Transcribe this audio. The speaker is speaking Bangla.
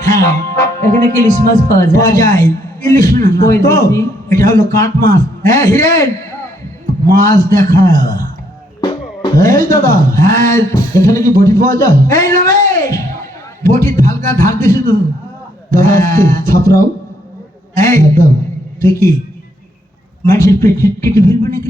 হ্যাঁ। ইলিশ মাছ পাওয়া পাওয়া যায়। যায় ইলিশ মাছ তো? এটা হলো কাঠ মাছ। হ্যাঁ হিরেন! মাছ দেখা। এই দাদা হ্যাঁ। এখানে কি বটি পাওয়া যায়? এই রমেশ! বটি হালকা ধার দিছে তো। দাদা হ্যাঁ। ছাপরাও এই দাদা তুই কি মানুষের পেট টিকে ফেলবে নাকি?